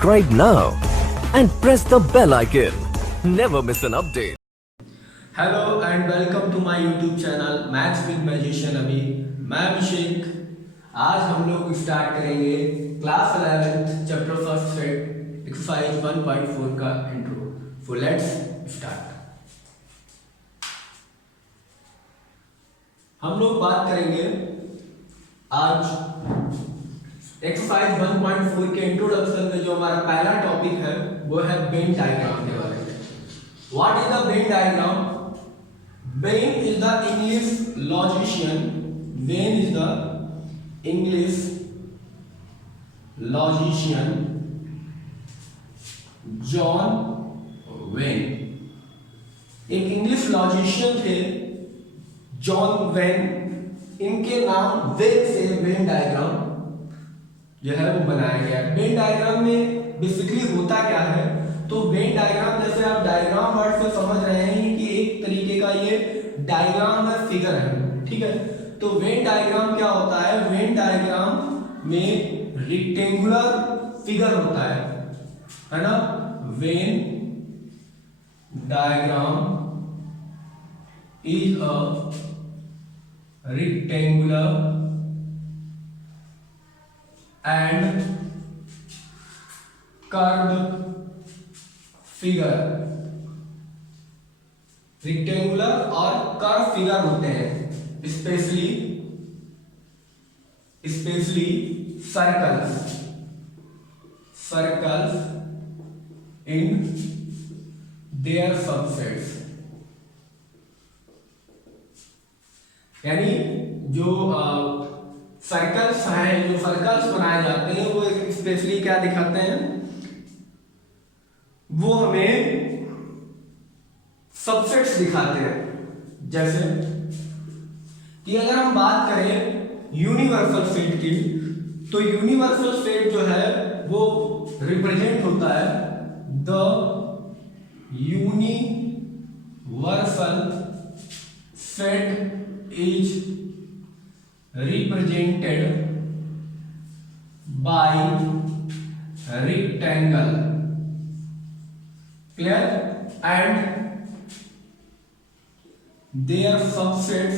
subscribe now and press the bell icon. Never miss an update. Hello and welcome to my YouTube channel maths with magician Abhi. मैं अभिषेक। आज हम लोग start करेंगे class 11th chapter first set exercise 1.4 का intro. So let's start. हम लोग बात करेंगे आज एक्सरसाइज 1.4 के इंट्रोडक्शन में जो हमारा पहला टॉपिक है वो है वेन डायग्राम के बारे में। What is the Venn diagram? Bain is the English logician. Bain is the English logician John Wayne। एक इंग्लिश लॉजिशियन थे जॉन वेन। इनके नाम वेन से वेन डायग्राम जो है वो बनाया गया। वेन डायग्राम में बेसिकली होता क्या है? तो वेन डायग्राम जैसे आप डायग्राम वर्ड से समझ रहे हैं कि एक तरीके का ये डायग्राम है, फिगर है, ठीक है। तो वेन डायग्राम क्या होता है? वेन डायग्राम में रेक्टेंगुलर फिगर होता है ना। Venn diagram is a rectangular and curved figure. Rectangular और कर्व फिगर होते हैं, specially circles in their subsets. यानी जो सर्कल्स हैं, जो सर्कल्स बनाए जाते हैं वो स्पेशली क्या दिखाते हैं? वो हमें सबसेट्स दिखाते हैं। जैसे कि अगर हम बात करें यूनिवर्सल सेट की, तो यूनिवर्सल सेट जो है वो रिप्रेजेंट होता है the universal set is represented by rectangle. Clear? And their subset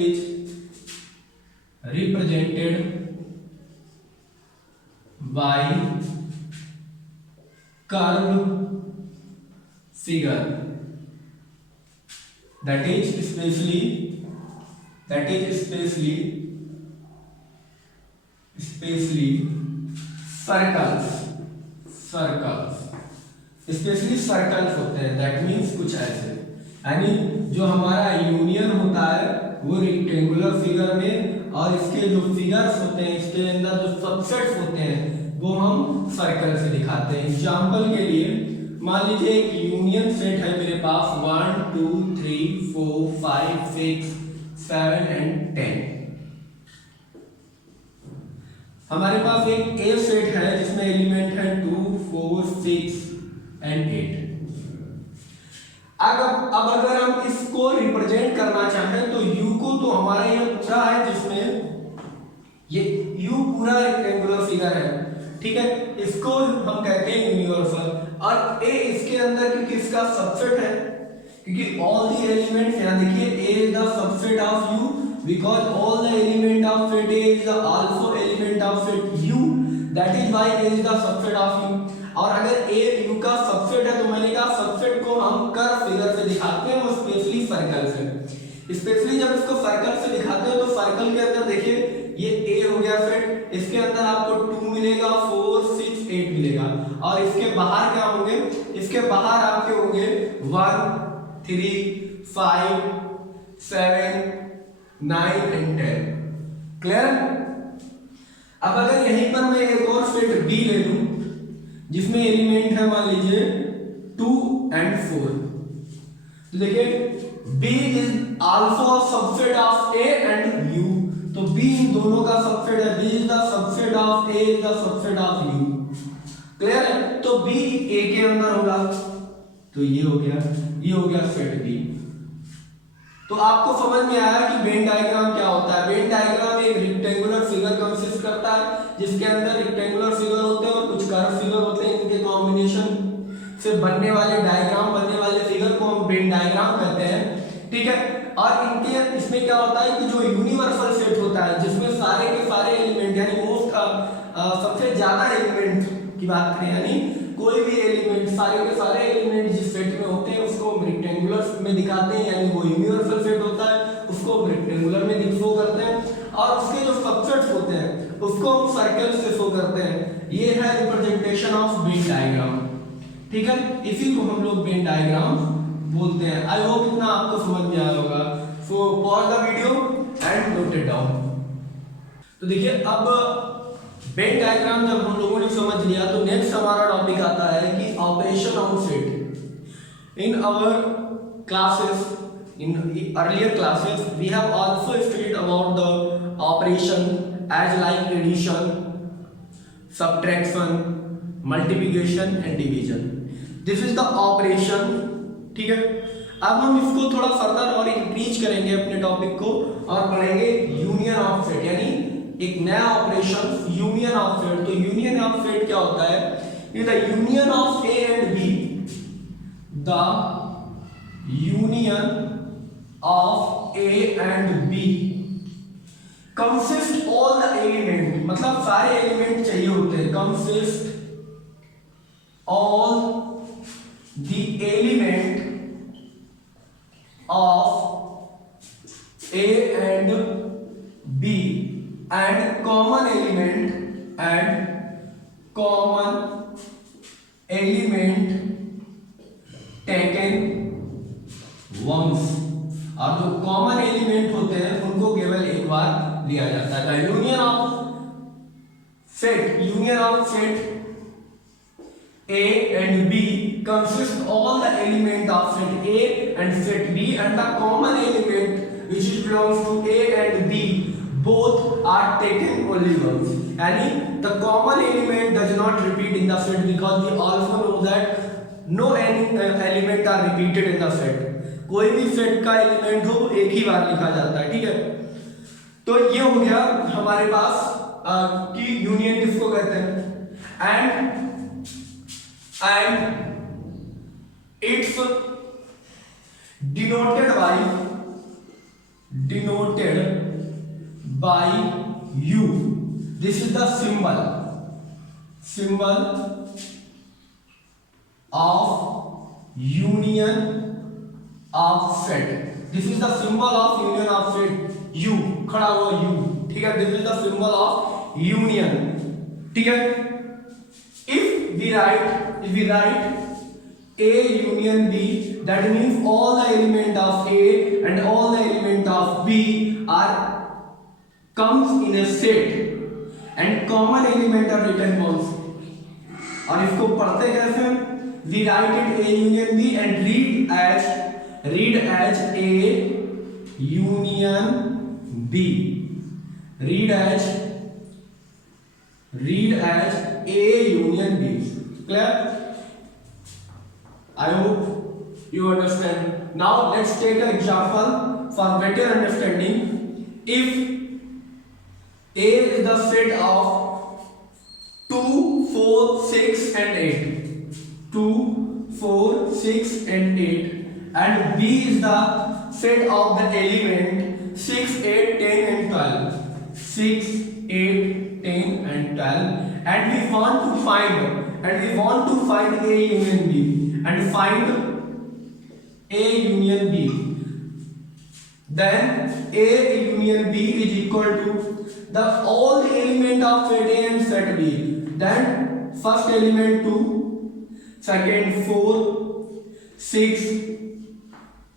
is represented by curved figure, that is especially specially circles होते हैं। दैट मीन्स कुछ ऐसे, यानी जो हमारा यूनियन होता है वो रेक्टेंगुलर फिगर में, और इसके जो फिगर्स होते हैं, इसके अंदर जो सबसेट्स होते हैं वो हम सर्कल से दिखाते हैं। एग्जांपल के लिए मान लीजिए एक यूनियन सेट है मेरे पास 1 2 3 4 5 6 7 एंड 10। हमारे पास एक ए सेट है जिसमें एलिमेंट है 2 4 6 एंड 8। अब अगर हम इसको रिप्रेजेंट करना चाहें तो u को, तो हमारा ये पूरा है जिसमें ये u पूरा रेक्टेंगुलर फिगर है, ठीक है। इसको हम कहते हैं यूनिवर्सल, और a इसके अंदर क्योंकि इसका सबसेट है, क्योंकि ऑल द एलिमेंट्स, यहां देखिए a is the subset of u because all the element of set A is the also element of set U, that is why A is the subset of U। और अगर A U का सबसेट है तो मैंने कहा सबसेट को हम curve figure से दिखाते हैं, वो स्पेशली सर्कल से। स्पेशली जब इसको सर्कल से दिखाते हैं तो सर्कल के अंदर देखिए ये A हो गया सेट, इसके अंदर आपको 2 मिलेगा, 4 6 8 मिलेगा, और इसके बाहर क्या होंगे? इसके बाहर आपके होंगे 1 3 5 7 9 एंड 10। क्लियर? अब अगर यहीं पर मैं एक और सेट B ले लूं जिसमें एलिमेंट है मान लीजिए 2 एंड 4, तो देखिए B is also subset of A and U। तो B इन दोनों का सबसेट है, B is the subset of A is the subset of U। Clear है? तो B A के अंदर होगा, तो ये हो गया सेट B। तो आपको समझ में आया कि वेन डायग्राम क्या होता है। वेन डायग्राम एक रेक्टेंगुलर फिगर कंसिस्ट करता है जिसके अंदर रेक्टेंगुलर फिगर होते हैं और कुछ कर्व फिगर होते हैं, इनके कॉम्बिनेशन से बनने वाले डायग्राम, बनने वाले फिगर को हम वेन डायग्राम कहते हैं, ठीक है। और इनके इसमें क्या होता है कि जो यूनिवर्सल सेट होता है जिसमें सारे के सारे एलिमेंट यानी मोस्ट सबसे ज्यादा एलिमेंट की बात करें, यानी कोई भी एलिमेंट, सारे के सारे एलिमेंट जिस सेट में होते हैं उसको हम रेक्टेंगुलर में दिखाते हैं, यानी वो यूनिवर्सल सेट होता है उसको हम रेक्टेंगुलर में शो करते हैं। और उसके जो सबसेट्स होते हैं उसको हम सर्कल से शो करते हैं। ये है रिप्रेजेंटेशन ऑफ वेन डायग्राम, ठीक है। इसी को हम लोग वेन डायग्राम बोलते हैं। आई होप इतना आपको समझ में आया होगा। So pause the video and note it down. तो देखिए, अब वेन डायग्राम जब हम लोगों ने समझ लिया तो नेक्स्ट हमारा टॉपिक आता है कि operation on set. In our classes, in earlier classes we have also studied about the operation as like addition, subtraction, multiplication and division. This is the operation, ठीक है। अब हम इसको थोड़ा फर्दर और इंक्रीज करेंगे अपने टॉपिक को और पढ़ेंगे यूनियन ऑफ सेट, यानी एक नया ऑपरेशन यूनियन ऑफ सेट। तो यूनियन ऑफ सेट क्या होता है? The union of A and B, the union of A and B consist all the element, मतलब सारे एलिमेंट चाहिए होते हैं। consist all the element of A and B and common element taken once, और जो कॉमन एलिमेंट होते हैं उनको केवल एक बार लिया जाता है। Union of set A and B consist all the element of set A and set B and the common element which belongs to A and B both are taken only once, यानी the common element does not repeat in the set because we also know that no element are repeated in the set। कोई भी सेट का एलिमेंट हो एक ही बार लिखा जाता है, ठीक है। तो ये हो गया हमारे पास कि यूनियन किसको कहते हैं। And it's denoted by you. This is the symbol of union of set। this is the symbol of union of set, u खड़ा हुआ u, ठीक है। this is the symbol of union, ठीक है। if we write A union B, that means all the element of A and all the element of B are comes in a set and common element are written once। और इसको पढ़ते कैसे? we write it A union B and read as A union B, read as A union B, clear? I hope you understand. Now let's take an example for better understanding. If A is the set of 2, 4, 6 and 8, 2, 4, 6 and 8, and B is the set of the element 6, 8, 10 and 12, 6, 8, 10 and 12, and we want to find A union B and find A union B. Then A union B is equal to the all the element of set A and set B. Then first element 2, second 4, 6,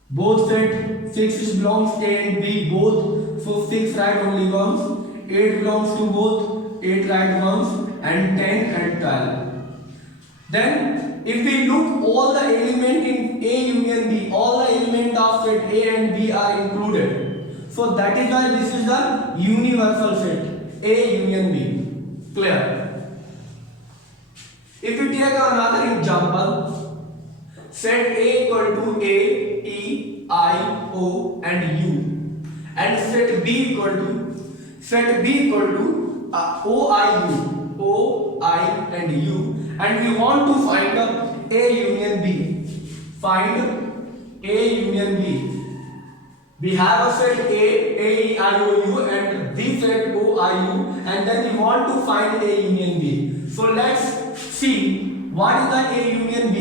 both set 6 belongs A and B both, so 6 right only comes, 8 belongs to both, 8 right comes, and 10 and 12. Then if we look all the element in A union B, all the element of set A and B are included, so that is why this is the universal set A union B, clear? If we take another example, set A equal to A, E, I, O and U, and set B equal to O, I, U, O, I and U, and we want to find A union B. Find A union B. We have a set A, E, I, O, U, and B set O, I, U, and then we want to find A union B. So let's see what is the A union B.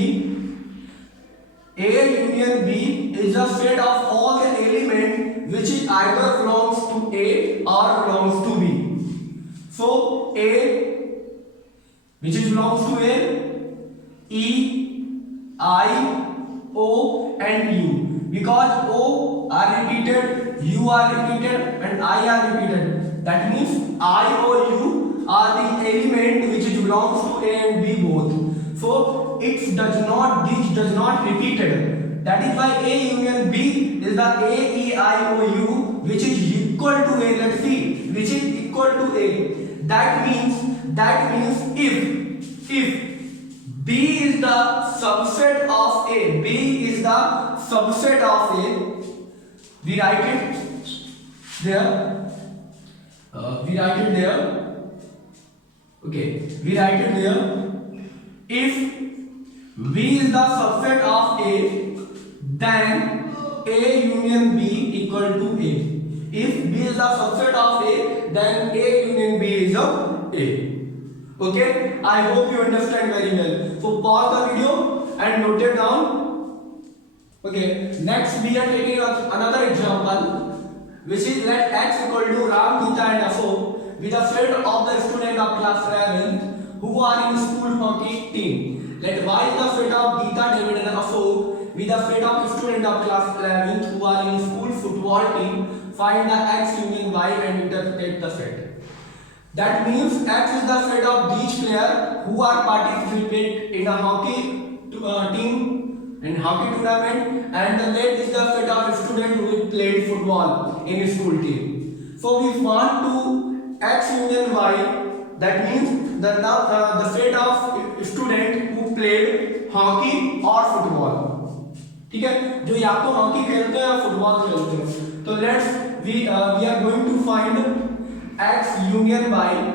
A union B is a set of all the elements which is either belongs to A or belongs to B. So A which is belongs to A, E, I, O and U. Because O are repeated, U are repeated and I are repeated. That means I, O, U are the element which belongs to A and B both. So these does not repeated. That is why A union B is the A, E, I, O, U which is equal to A. Let's see, which is equal to A. That means if B is the subset of A, B is the subset of A, we write it there. Okay, we write it there. If B is the subset of A, then A union B equal to A. If B is the subset of A, then A union B is of A. Okay, I hope you understand very well. So pause the video and note it down. Okay, next we are taking another example, which is let X equal to Ram, Geeta and Ashok with a set of the student of class 11 who are in school hockey team. Let Y is the set of Geeta, David and Ashok with a set of student of class 11 who are in school football team. Find the X union Y and interpret the set. That means X is the set of these players who are participating in a hockey team in hockey tournament, and the Z is the set of students who played football in a school team. So we want to X union Y. That means the set of students who played hockey or football. ठीक है, जो या तो हॉकी खेलते हैं या फुटबॉल खेलते हैं. तो we are going to find X union Y.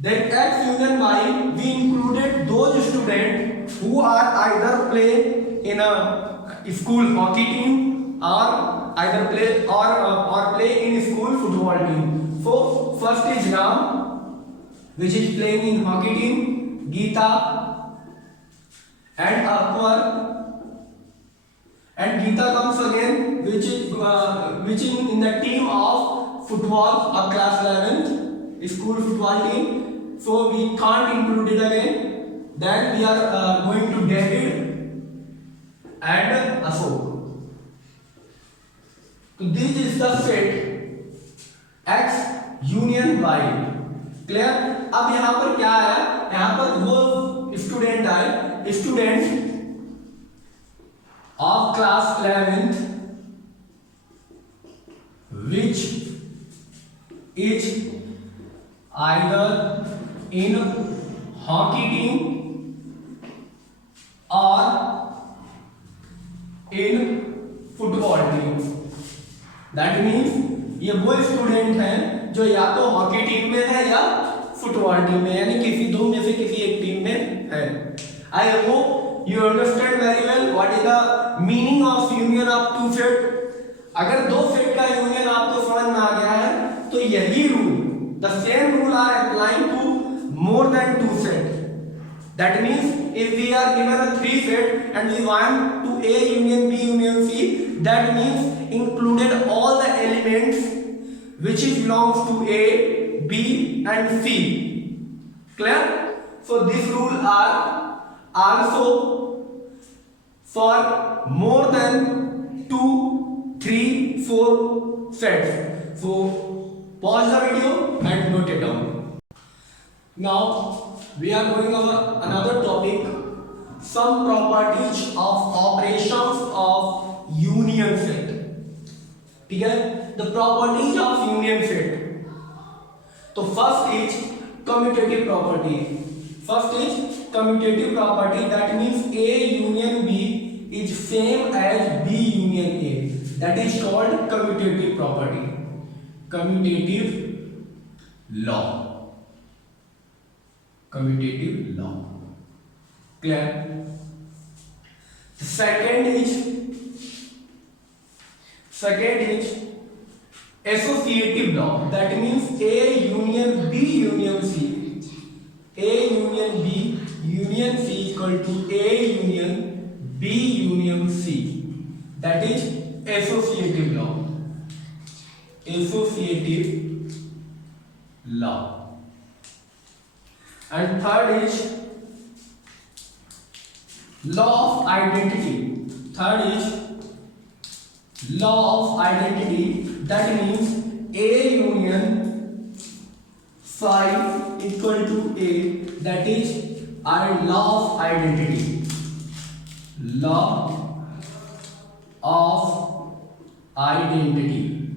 Then X union Y, we included those students who are either play in a school hockey team or either play or play in school football team. So first is Ram, which is playing in hockey team, Geeta and Akbar, and Geeta comes again, which is in the team of football of class 11th school football team. So we can't include it again. Then we are going to David and Ashok. So this is the set X union Y. Clear? अब यहाँ पर क्या है? यहाँ पर वो स्टूडेंट आए, student of class 11th which is either in hockey team or in football team. That means ये वो स्टूडेंट हैं जो या तो हॉकी टीम में है या फुटबॉल टीम में, यानी किसी दो में से किसी एक टीम में है. I hope you understand very well what is the meaning of union of two set. अगर दो सेट का यूनियन आपको समझ में आ गया है तो यही rule, the same rule are applying to more than two set. That means if we are given a three set and we want to A union B union C, that means included all the elements which is belongs to A, B and C. Clear? So this rule are also for more than 2, 3, 4 sets. So pause the video and note it down. Now we are going over another topic, some properties of operations of union set. ठीक है, the properties of union set. तो first is commutative property. First is commutative property, that means A union B is same as B union A. That is called commutative property. Commutative law. Commutative law. Clear? Second is associative law. That means A union B union C. A union B union C equal to A union B union C. That is associative law. Associative law. And third is law of identity. Third is law of identity. That means A union psi equal to A. That is our law of identity. Law of identity.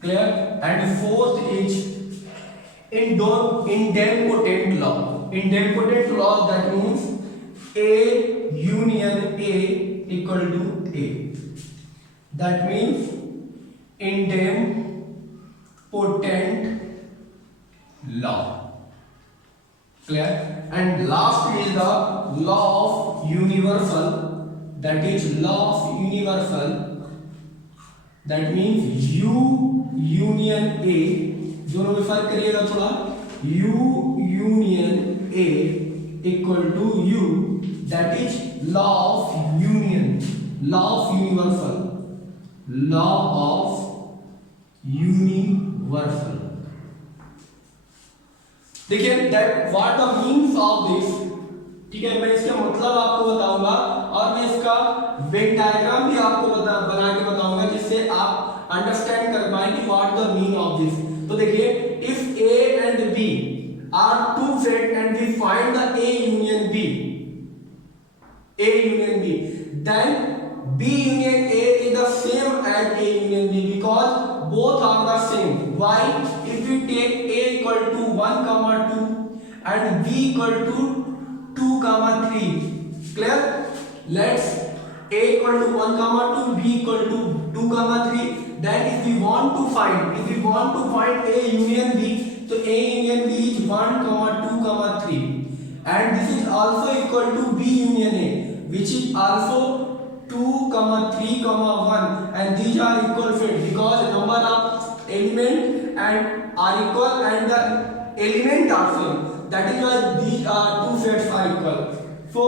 Clear? And fourth is idempotent law. Idempotent law, that means A union A equal to A. That means idempotent law. Clear? And last is the law of universal. That is law of universal. That means U union A. दोनों में फर्क करिएगा थोड़ा. U union A equal to U. That is law of union. Law of universal. Law of universal. देखिए that what the means of this. ठीक है, मैं इसका मतलब आपको बताऊंगा और मैं इसका वेन डायग्राम भी आपको बना के बताऊंगा जिससे आप अंडरस्टैंड कर पाए कि what the mean of this. तो देखिए, if A and B are two set and we find the A union B, then B union A is the same as A union B because both are the same. Why? If we take A equal to 1, 2 and B equal to 2, 3. Clear? Let's A equal to 1, 2, B equal to 2, 3. Then if we want to find A union B, so A union B is 1, 2, 3. And this is also equal to B union A, which is also 2, 3, 1. And these are equal fit because the number of element and are equal and the element are same. That is why these two sets are equal. So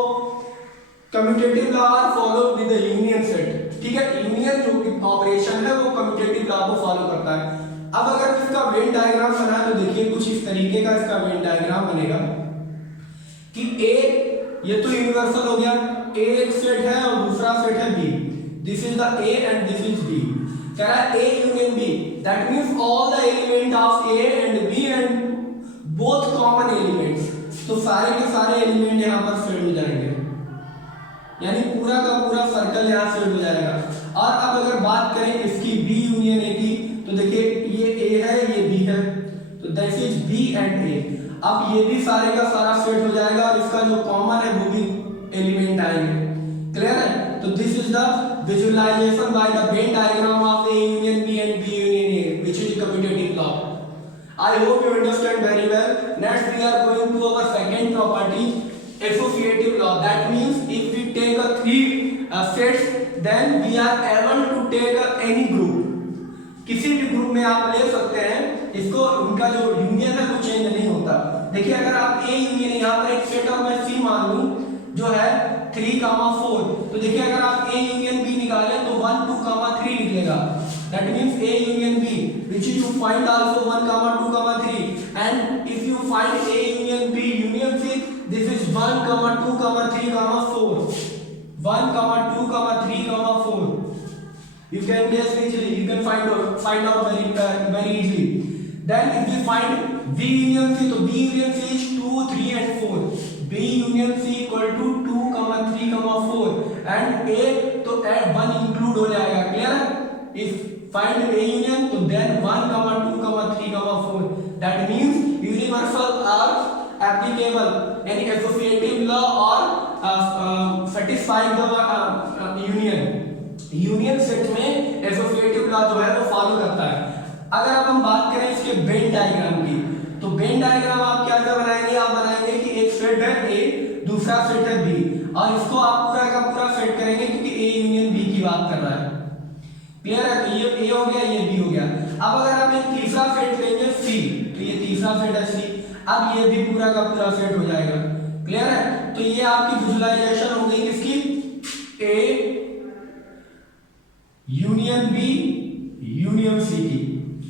commutative law are followed with the union set. ठीक है, यूनियन जो ऑपरेशन है वो commutative law को फॉलो करता है. अब अगर इसका वेन डायग्राम बनाए तो देखिए कुछ इस तरीके का इसका वेन डायग्राम बनेगा कि ए, ये तो यूनिवर्सल हो गया, ए एक सेट है और दूसरा सेट है B. This is the A and this is B. कह रहा है A union B, that means all the element of A and B and both common elements. तो सारे के सारे एलिमेंट यहां पर फिट हो जाएंगे, यानी पूरा का पूरा सर्कल यहाँ से हो जाएगा. और अब अगर बात करें इसकी B यूनियन A की, तो देखिए ये A है, ये B है, तो this is B and A. अब ये भी सारे का सारा सेट हो जाएगा और इसका जो कॉमन है वो भी एलिमेंट आएंगे. क्लियर है? तो this is the visualisation by the Venn diagram of A union B and B union A, which is commutative law. I hope you understand very well. Next we are going to our second property, associative law. That means if we take a three sets, then we are able to take any group. किसी भी ग्रुप में आप ले सकते हैं इसको, उनका जो यूनियन है वो चेंज नहीं होता. देखिए अगर आप A यूनियन यहाँ पर एक सेट और मैं C मान लूं जो है 3, 4, तो देखिए अगर आप A यूनियन B निकालें तो 1, 2, 3 निकलेगा. That means A union B, which you find also 1, 2, 3. And if you find A union B union C, this is 1, 2, 3, 4. 1, 2, 3, 4. You can guess easily. You can find out very easily. Then if we find B union C, so B union C is 2, 3 and 4. B union C equal to 2, 3, 4. And A तो add 1 include हो जाएगा. Clear? If find A union, so then 1, 2, 3, 4. That means universal are applicable any associative law or satisfy the union set में associative law जो है वो फॉलो करता है। अगर अब हम बात करें इसके वेन डायग्राम की, तो वेन डायग्राम आप क्या बनाएंगे, आप बनाएंगे कि एक सेट है ए, दूसरा सेट है बी, और इसको आप पूरा का पूरा सेट करेंगे क्योंकि ए यूनियन बी की बात कर रहा है। क्लियर है? तो ये ए हो गया, ये बी हो गया। अब अगर आप एक तीसरा सेट लेंगे सी, तो ये तीसरा सेट है सी, अब ये भी पूरा का पूरा सेट हो जाएगा। क्लियर है? तो ये आपकी विजुअलाइजेशन हो गई किसकी, A union B union C की।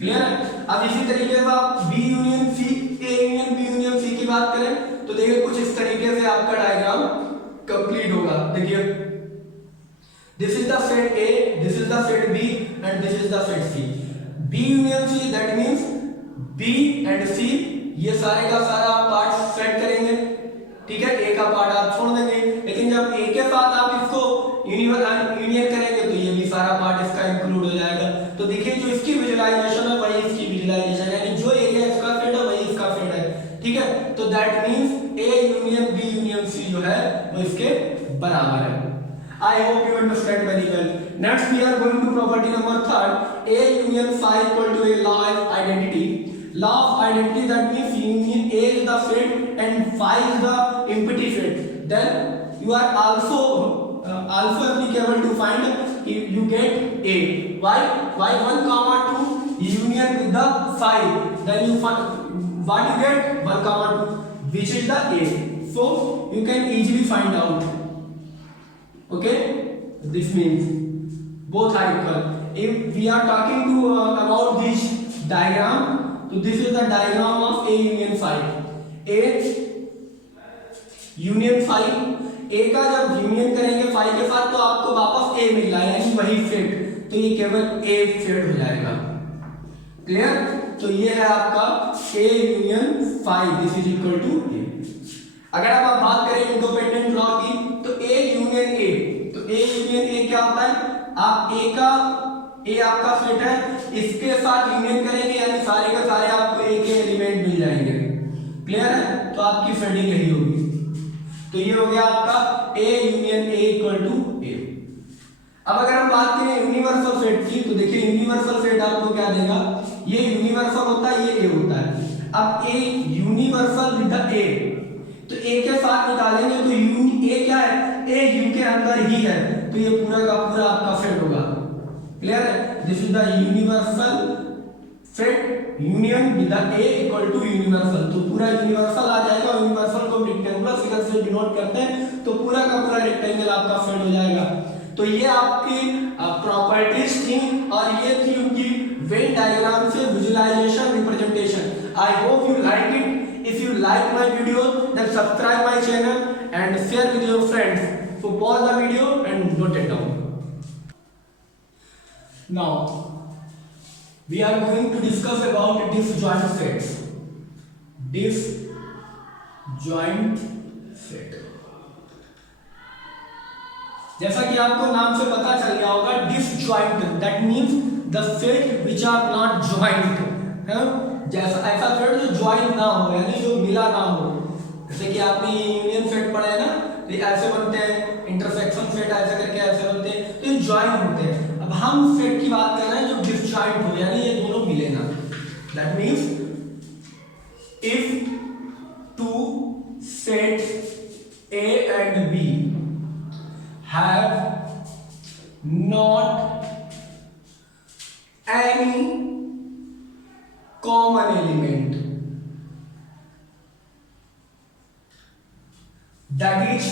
क्लियर है? अब इसी तरीके से आप B union C, A union B union C की बात करें तो देखिए कुछ इस तरीके से आपका डायग्राम कंप्लीट होगा। देखिए this is the set A, this is the set B and this is the set C. B union C that means B and C, ये सारे का सारा पार्ट सेट करेंगे। ठीक है, ए का पार्ट आप छोड़ देंगे, लेकिन जब ए के साथ आप इसको यूनियन करेंगे तो ये भी सारा पार्ट इसका इंक्लूड हो जाएगा। तो देखिए जो इसकी विजुअलाइजेशन है वही इसकी विजुअलाइजेशन है, यानी जो एरिया इसका सेट है वही इसका सेट है। ठीक है, तो that means A union B union C जो है वो इसके बराबर है। I hope you understand very well. Next we are going to property number 3. A union phi equal to a law of identity. Law of identity, that means union A is the set and phi is the empty set. Then you are also applicable to find you get A. Why 1 comma 2 union with the phi, then you find what you get 1 comma 2, which is the A. So you can easily find out. Okay, this means both are equal. If we are talking to about this diagram, so this is the diagram of A union phi. A union phi, A का जब यूनियन करेंगे phi के साथ तो आपको वापस A मिल रहा है, यानी वही सेट, तो ये केवल A सेट हो जाएगा। क्लियर? तो ये है आपका A union phi, this is equal to A। अगर आप बात करें इंडिपेंडेंट लॉ की, तो A यूनियन A, तो A यूनियन A क्या होता है, आप A आपका सेट है, इसके साथ यूनियन करेंगे यानी सारे का सारे आपको A के एलिमेंट मिल जाएंगे। क्लियर है? तो आपकी सेटिंग यही होगी। तो ये हो गया आपका A union A equal to A। अब अगर हम बात करें यूनिवर्सल सेट की, तो देखिए यूनिवर्सल सेट आपको क्या देगा, ये यूनिवर्सल होता है, ये A होता है। अब A universal with the A, तो A के साथ निकालेंगे तो A क्या है, A U के अंदर ही है, तो ये पूरा का पूरा आपका सेट होगा। क्लियर है? This is the universal set union with the A equal to universal, तो पूरा यूनिवर्सल आ जाएगा। यूनिवर्सल को रेक्टेंगुलर फिगर से डिनोट करते हैं, तो पूरा का पूरा रेक्टेंगल आपका सेट हो जाएगा। तो ये आपकी प्रॉपर्टीज थी और ये थी उनकी वेन डायग्राम से visualisation representation. I hope you like it. If you like my video, then subscribe my channel and share with your friends. So pause the video and note it down. Now we are going to discuss about disjoint sets. Disjoint set. जैसा कि आपको नाम से पता चल गया होगा, disjoint, that means the set which are not joint. जैसा ऐसा सेट जो ज्वाइन ना हो, यानी जो मिला ना हो। जैसे कि आपने यूनियन सेट पढ़ा है ना, तो ऐसे बनते हैं, इंटरसेक्शन सेट ऐसे करके ऐसे बनते हैं, तो ये ज्वाइन होते हैं। अब हम सेट की बात कर रहे हैं जो डिसजॉइंट हो, यानी ये दोनों मिले ना। That means if two sets A and B have not any common element, that is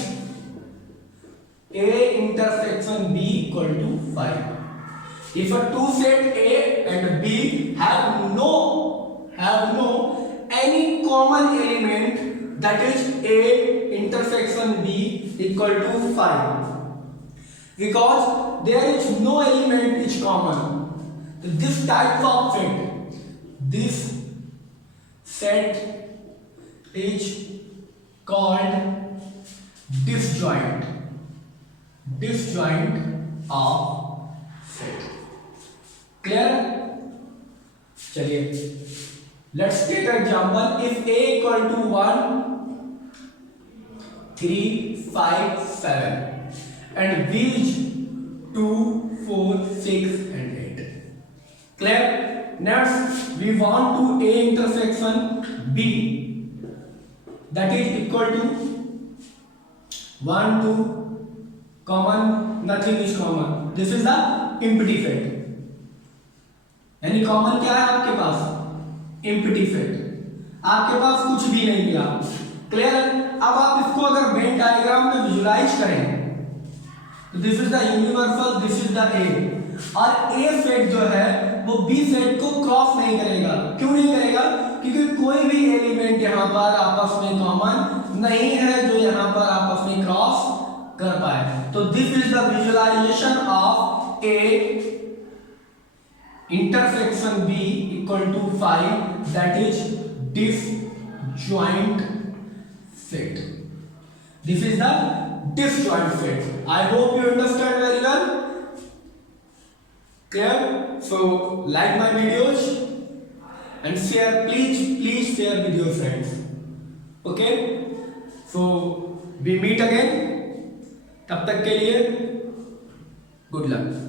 A intersection B equal to 5. If a two set A and B have no any common element, that is A intersection B equal to 5, because there is no element is common. This type of set is called disjoint of set. Clear? चलिए let's take an example. If A equal to 1 3, 5, 7, and which 2, 4, 6, and 8. Clear? Next, we want to A intersection B, that is equal to 1, 2, common, nothing is common. This is the empty set. यानी कॉमन क्या है आपके पास? Empty set. आपके पास कुछ भी नहीं दिया। क्लियर? अब आप इसको अगर वेन डायग्राम में विजुलाइज करें तो this is the universal, this is the ए, और ए सेट जो है वो बी सेट को क्रॉस नहीं करेगा। क्यों नहीं करेगा? क्योंकि कोई भी एलिमेंट यहाँ पर आपस में कॉमन नहीं है जो यहाँ पर आपस में क्रॉस कर पाए। तो this is the visualisation of A intersection B equal to 5, that is disjoint set. This is the disjoint set. I hope you understand very well. Clear? So like my videos and share, please share with your friends. Okay? So we meet again. तब तक के लिए good luck.